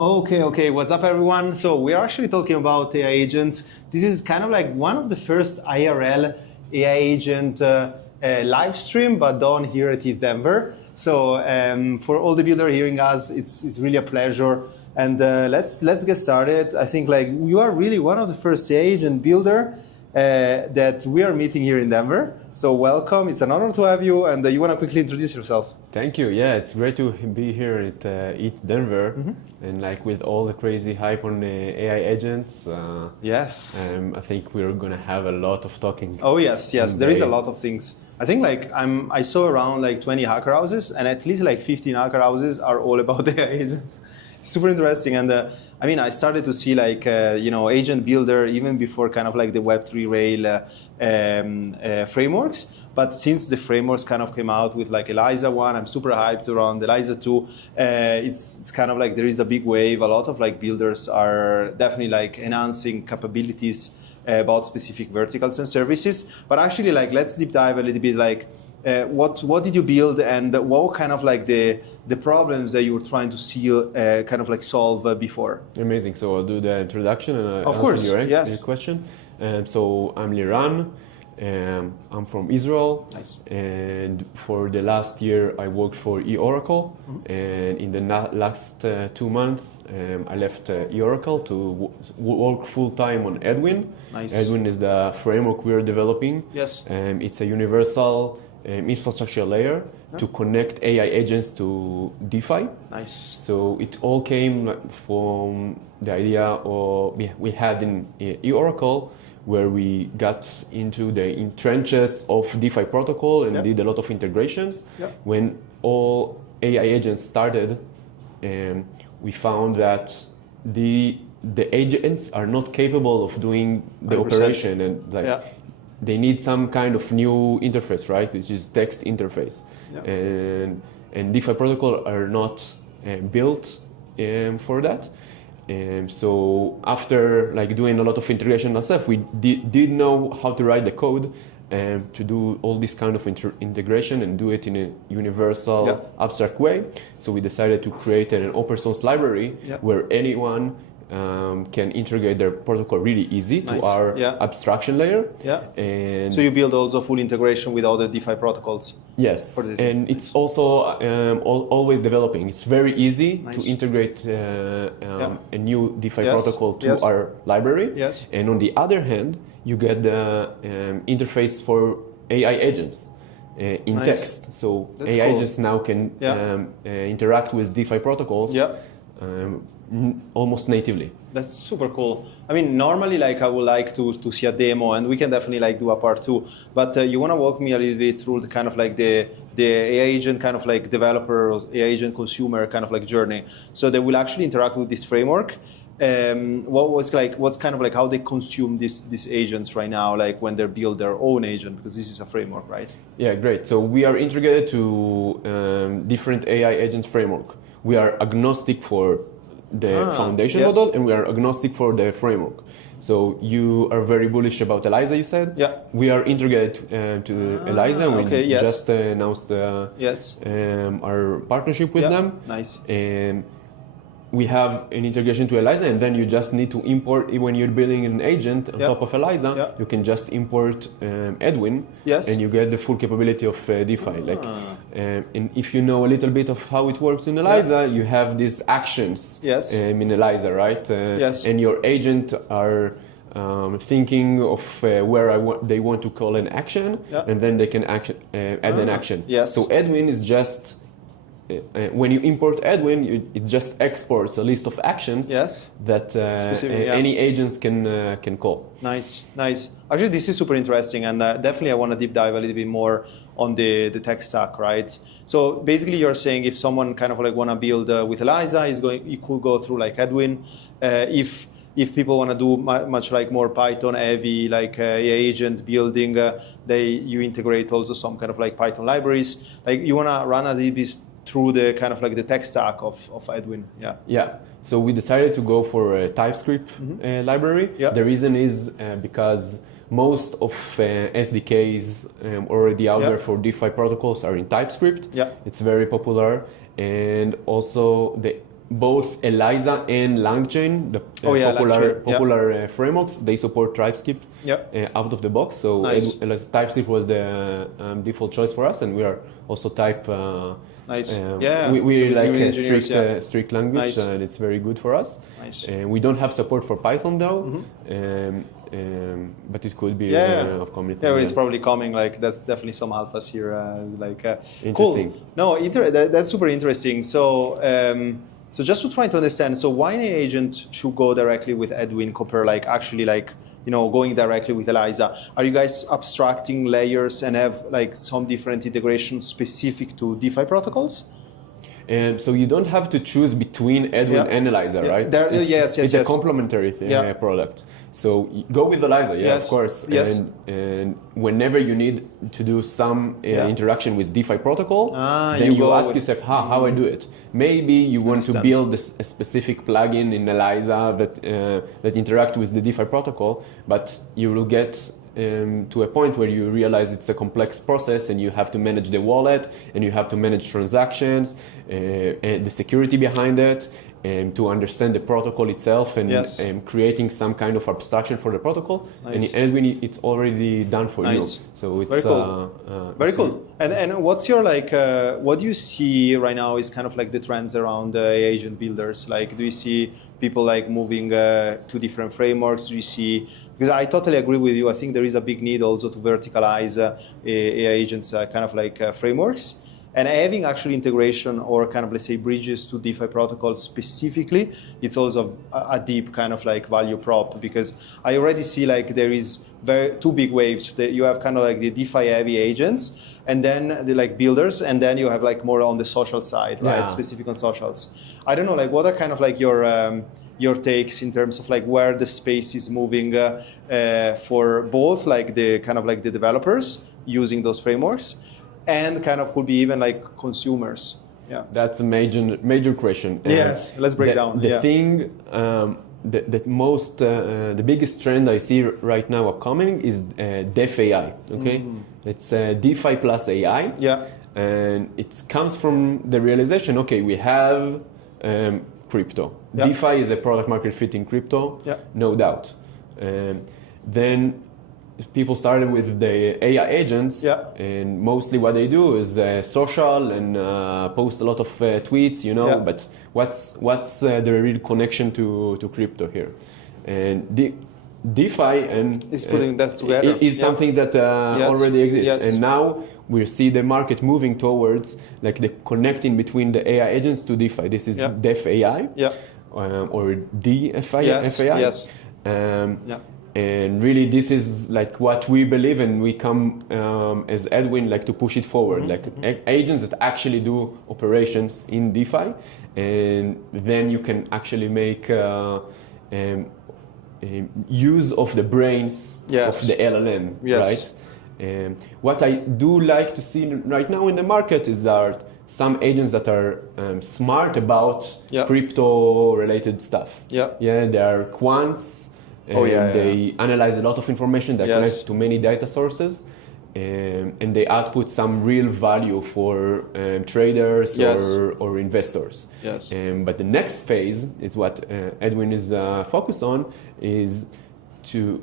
Okay. What's up, everyone? So we're actually talking about AI agents. This is kind of like one of the first IRL AI agent live stream, but done here at Denver. So for all the builder hearing us, it's really a pleasure. And let's get started. I think like you are really one of the first AI agent builder that we are meeting here in Denver. So welcome. It's an honor to have you. And you want to quickly introduce yourself? Thank you. Yeah, it's great to be here at Denver, and like with all the crazy hype on AI agents. Yes. I think we're gonna have a lot of talking. Oh yes. There is a lot of things. I think like I saw around like 20 hacker houses, and at least like 15 hacker houses are all about AI agents. Super interesting, and I mean, I started to see like agent builder even before kind of like the Web3 Rail frameworks. But since the frameworks kind of came out with like ELIZA 1, I'm super hyped around ELIZA 2. It's kind of like there is a big wave. A lot of like builders are definitely like enhancing capabilities about specific verticals and services. But actually, like let's deep dive a little bit. Like, what did you build, and what kind of like the problems that you were trying to see kind of like solve before? Amazing. So I'll do the introduction and of answer course, your yes. question. So I'm Liran. I'm from Israel, Nice. And for the last year I worked for eOracle, and in the last 2 months I left eOracle to work full-time on Edwin. Nice. Edwin is the framework we're developing. Yes. It's a universal infrastructure layer to connect AI agents to DeFi. Nice. So it all came from the idea of we had in eOracle, where we got into the trenches of DeFi protocol and did a lot of integrations. When all AI agents started, we found that the agents are not capable of doing the 100%. operation, and like they need some kind of new interface, right? Which is text interface, and DeFi protocol are not built for that. So after like doing a lot of integration ourselves, we did know how to write the code to do all this kind of integration and do it in a universal abstract way. So we decided to create an open source library where anyone can integrate their protocol really easy to our abstraction layer. And so you build also full integration with other DeFi protocols. Yes, and it's also always developing. It's very easy to integrate a new DeFi protocol to our library. And on the other hand, you get the interface for AI agents in text. So That's AI cool. agents now can interact with DeFi protocols almost natively. That's super cool. I mean, normally, like I would like to see a demo, and we can definitely like do a part 2. But you want to walk me a little bit through the kind of like the AI agent kind of like developer or AI agent consumer kind of like journey. So they will actually interact with this framework. What's kind of like how they consume these agents right now, like when they build their own agent, because this is a framework, right? Yeah, great. So we are integrated to different AI agent framework. We are agnostic for the foundation model, and we are agnostic for the framework. So you are very bullish about ELIZA, you said? Yeah. We are integrated to ELIZA, and we just announced our partnership with them. Nice. And we have an integration to ELIZA, and then you just need to import, when you're building an agent on top of ELIZA, you can just import Edwin, and you get the full capability of DeFi. And if you know a little bit of how it works in ELIZA, you have these actions in ELIZA, right? And your agent are thinking of where they want to call an action, and then they can add an action. So Edwin is just when you import Edwin, it just exports a list of actions that any agents can call. Nice. Actually, this is super interesting, and definitely I want to deep dive a little bit more on the tech stack, right? So basically, you're saying if someone kind of like want to build with ELIZA, you could go through like Edwin. If people want to do much like more Python heavy, like agent building, you integrate also some kind of like Python libraries. Like you want to run a little bit through the kind of like the tech stack of Edwin. So we decided to go for a TypeScript library. The reason is because most of SDKs already out there for DeFi protocols are in TypeScript. It's very popular, and also both ELIZA and LangChain, the popular frameworks, they support TypeScript out of the box. So TypeScript was the default choice for us, and we are also type. We like a strict language, and it's very good for us. We don't have support for Python though. But it could be of community. Yeah, it's probably coming. Like that's definitely some alphas here. Interesting. Cool. No, that's super interesting. So just to try to understand, so why an agent should go directly with Edwin compared going directly with ELIZA? Are you guys abstracting layers and have like some different integrations specific to DeFi protocols? So you don't have to choose between Edwin and ELIZA, right? It's a complementary product. So go with ELIZA, of course. And whenever you need to do some interaction with DeFi protocol, then you ask yourself, how I do it? Maybe you want to build a specific plugin in ELIZA that interact with the DeFi protocol, but you will get to a point where you realize it's a complex process and you have to manage the wallet and you have to manage transactions and the security behind it and to understand the protocol itself and creating some kind of abstraction for the protocol. And in Edwin, it's already done for you. So it's very cool. And what's your what do you see right now is kind of like the trends around agent builders? Like, do you see people like moving to different frameworks? Do you see? Because I totally agree with you. I think there is a big need also to verticalize AI agents, kind of like frameworks. And having actually integration or kind of, let's say, bridges to DeFi protocols specifically, it's also a deep kind of like value prop, because I already see like there is two big waves. You have kind of like the DeFi heavy agents, and then the like builders, and then you have like more on the social side, right? Specific on socials. I don't know, like what are kind of like your takes in terms of like where the space is moving for both like the kind of like the developers using those frameworks and kind of could be even like consumers. Yeah, that's a major question. Yes, let's break down. The thing the biggest trend I see right now upcoming is Def AI. Okay, it's DeFi plus AI. Yeah, and it comes from the realization. Okay, we have crypto. DeFi is a product market fit in crypto, no doubt. Then people started with the AI agents, and mostly what they do is social and post a lot of tweets, but what's the real connection to crypto here? And DeFi and is putting that together is something that already exists, and now we see the market moving towards like the connecting between the AI agents to DeFi. This is Def AI, or DFI. And really, this is like what we believe, and we come as Edwin like to push it forward, like agents that actually do operations in DeFi, and then you can actually make use of the brains of the LLM, right? What I do like to see right now in the market is that some agents that are smart about crypto-related stuff. They are quants. They analyze a lot of information. They connect to many data sources, and they output some real value for traders or investors. But the next phase is what Edwin is focused on, is to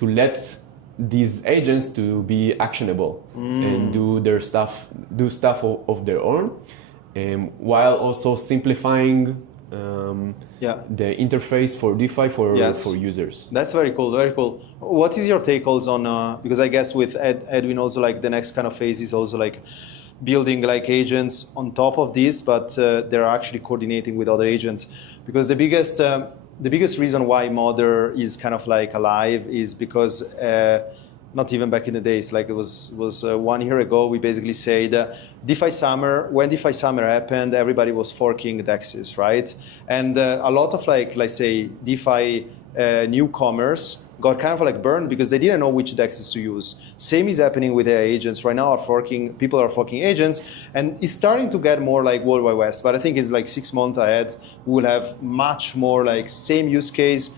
let these agents to be actionable and do stuff of their own, while also simplifying the interface for DeFi for users. That's very cool, very cool. What is your take also on, because I guess with Edwin also like the next kind of phase is also like building like agents on top of this, but they're actually coordinating with other agents, because the biggest reason why Modder is kind of like alive is because not even back in the days, like it was 1 year ago, we basically said DeFi Summer, when DeFi Summer happened, everybody was forking DEXs, right? And a lot of like, let's say, DeFi newcomers got kind of like burned because they didn't know which DEXs to use. Same is happening with AI agents. Right now people are forking agents, and it's starting to get more like Wild Wild West, but I think it's like 6 months ahead, we will have much more like same use case,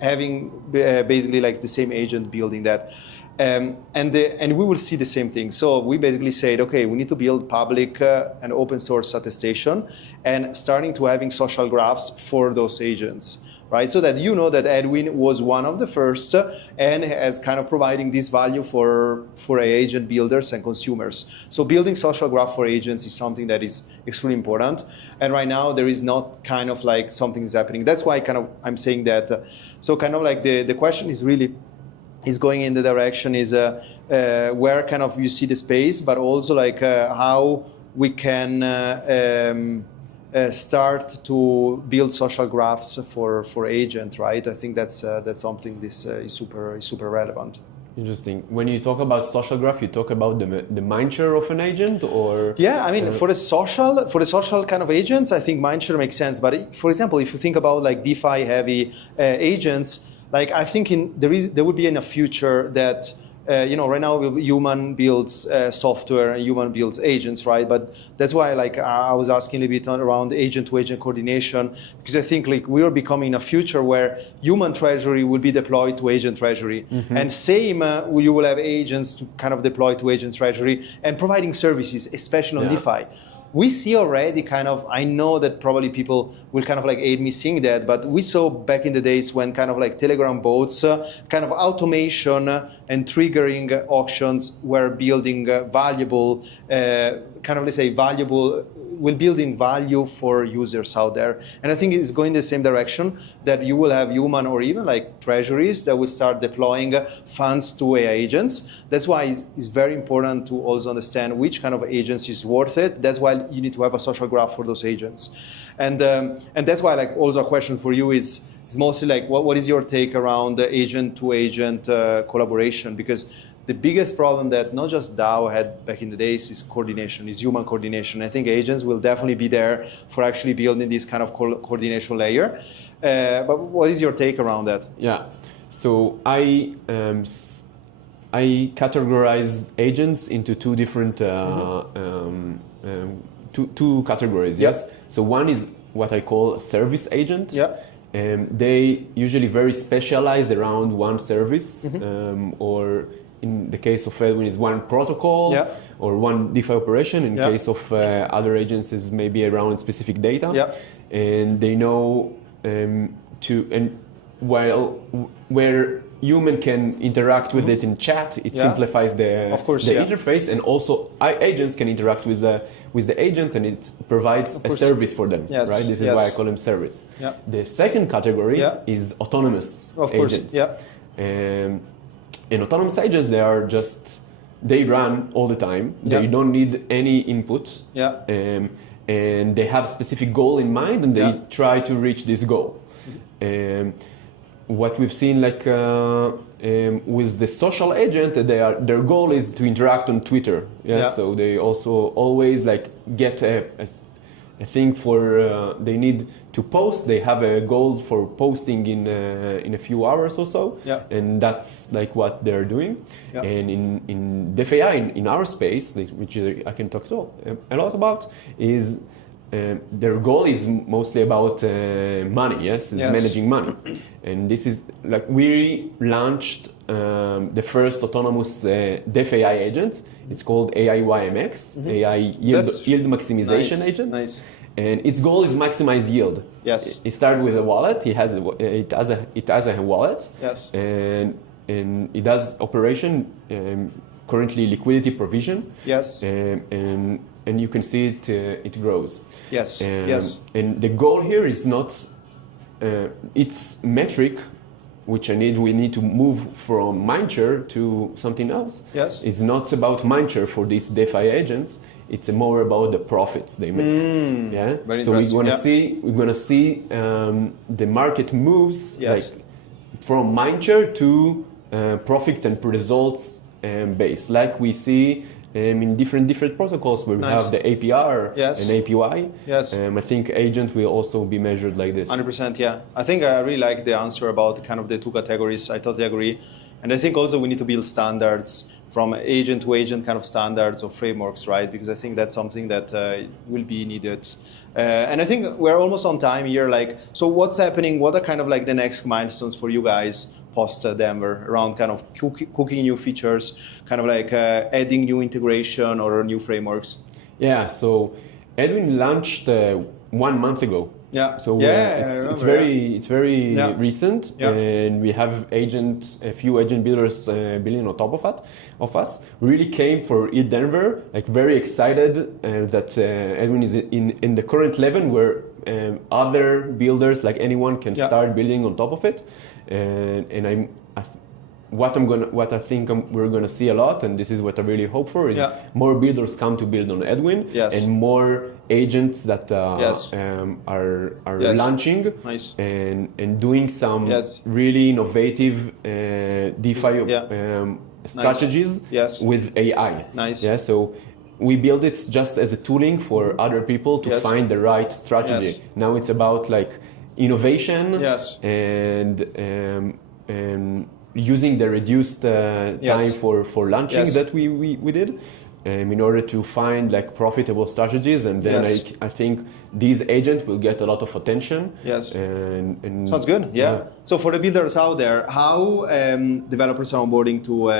having basically like the same agent building that. And we will see the same thing. So we basically said, okay, we need to build public and open source attestation and starting to having social graphs for those agents, right? So that you know that Edwin was one of the first and has kind of providing this value for agent builders and consumers. So building social graph for agents is something that is extremely important. And right now there is not kind of like something is happening. That's why kind of I'm saying that. So kind of like the question is really is going in the direction is where kind of you see the space, but also like how we can start to build social graphs for agent, right? I think that's something this is super relevant. Interesting. When you talk about social graph, you talk about the mindshare of an agent, or yeah, I mean for the social kind of agents, I think mindshare makes sense. But for example, if you think about like DeFi heavy agents. Like I think there would be in a future that right now human builds software and human builds agents, right? But that's why like I was asking a bit around agent-to-agent coordination, because I think like we are becoming a future where human treasury will be deployed to agent treasury, and same you will have agents to kind of deploy to agent treasury and providing services, especially on DeFi. We see already kind of, I know that probably people will kind of like aid me seeing that, but we saw back in the days when kind of like Telegram bots, kind of automation and triggering auctions were building valuable, kind of let's say valuable, will building value for users out there. And I think it's going the same direction that you will have human or even like treasuries that will start deploying funds to AI agents. That's why it's very important to also understand which kind of agents is worth it. That's why you need to have a social graph for those agents. And that's why like also a question for you is mostly like what is your take around the agent-to-agent collaboration? Because the biggest problem that not just DAO had back in the days is coordination, is human coordination. I think agents will definitely be there for actually building this kind of coordination layer. But what is your take around that? Yeah, so I categorize agents into two different two categories. Yes. So one is what I call service agent. Yeah. They usually very specialized around one service, or in the case of Edwin is one protocol or one DeFi operation. In case of other agencies, maybe around specific data. Yeah. And they know where human can interact with it in chat, it simplifies the interface, and also agents can interact with the agent, and it provides a service for them. Yes. Right? This is why I call them service. Yeah. The second category is autonomous agents. Yeah. And autonomous agents, they run all the time. They don't need any input. Yeah. And they have specific goal in mind, and they try to reach this goal. What we've seen, like with the social agent, their goal is to interact on Twitter. So they also always like get a thing for they need to post. They have a goal for posting in a few hours or so, and that's like what they're doing. And in DeFi, in our space, which I can talk a lot about, is their goal is mostly about money. Is managing money, and this is like we launched the first autonomous DeFi agent. It's called AIYMX, AI yield maximization agent. Nice. And its goal is maximize yield. Yes. It started with a wallet. It has a wallet. Yes. And it does operation, currently liquidity provision. Yes. And you can see it grows. Yes. Yes. And the goal here is not its metric, which we need to move from mindshare to something else. Yes. It's not about mindshare for these DeFi agents. It's more about the profits they make. Very so we're gonna see the market moves like from mindshare to profits and results base, like we see in different protocols where we have the APR and APY. Yes. I think agent will also be measured like this. 100%, yeah. I think I really like the answer about kind of the two categories. I totally agree. And I think also we need to build standards from agent to agent kind of standards or frameworks, right? Because I think that's something that will be needed. And I think we're almost on time here. Like, so what's happening? What are kind of like the next milestones for you guys post Denver around kind of cooking new features, kind of like adding new integration or new frameworks? Yeah, so Edwin launched 1 month ago. Yeah. So it's very recent, and we have a few agent builders building on top of us. We really came for Denver, like very excited that Edwin is in the current level where other builders, like anyone, can start building on top of it. And what I think we're gonna see a lot, and this is what I really hope for, is more builders come to build on Edwin, and more agents that are launching and doing some really innovative DeFi strategies with AI. Yeah, so we build it just as a tooling for other people to find the right strategy. Now it's about like innovation and using the reduced time for launching that we did in order to find like profitable strategies, and then I think these agents will get a lot of attention. And sounds good. So for the builders out there, how developers are onboarding to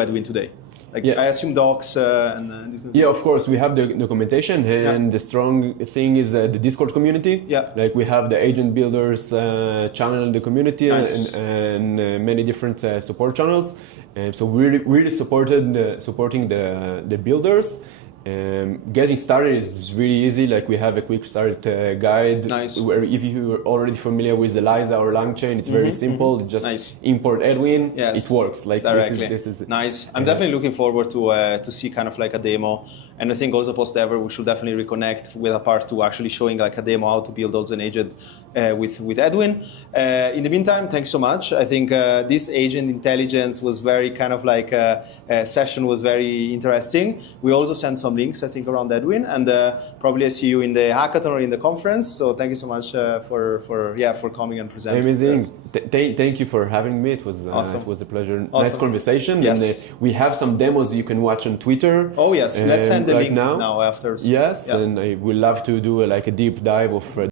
Edwin today? Like I assume docs and this kind of of course we have the documentation, and the strong thing is the Discord community. Like we have the agent builders channel in the community, and many different support channels. So we're really supporting the builders. Getting started is really easy. Like we have a quick start guide where if you're already familiar with Eliza or LangChain, it's very simple. Just import Edwin. It works. Like this is nice. I'm definitely looking forward to see kind of like a demo. And I think also post-Ever, we should definitely reconnect with a part to actually showing like a demo how to build also an agent with Edwin. In the meantime, thanks so much. I think this agent intelligence was very kind of like session was very interesting. We also sent some links, I think, around Edwin, and probably I see you in the hackathon or in the conference. So thank you so much for coming and presenting. Amazing. Thank you for having me. It was awesome. It was a pleasure. Awesome. Nice conversation. And we have some demos you can watch on Twitter. Oh yes, let's send the link now after. Yes, and I would love to do like a deep dive of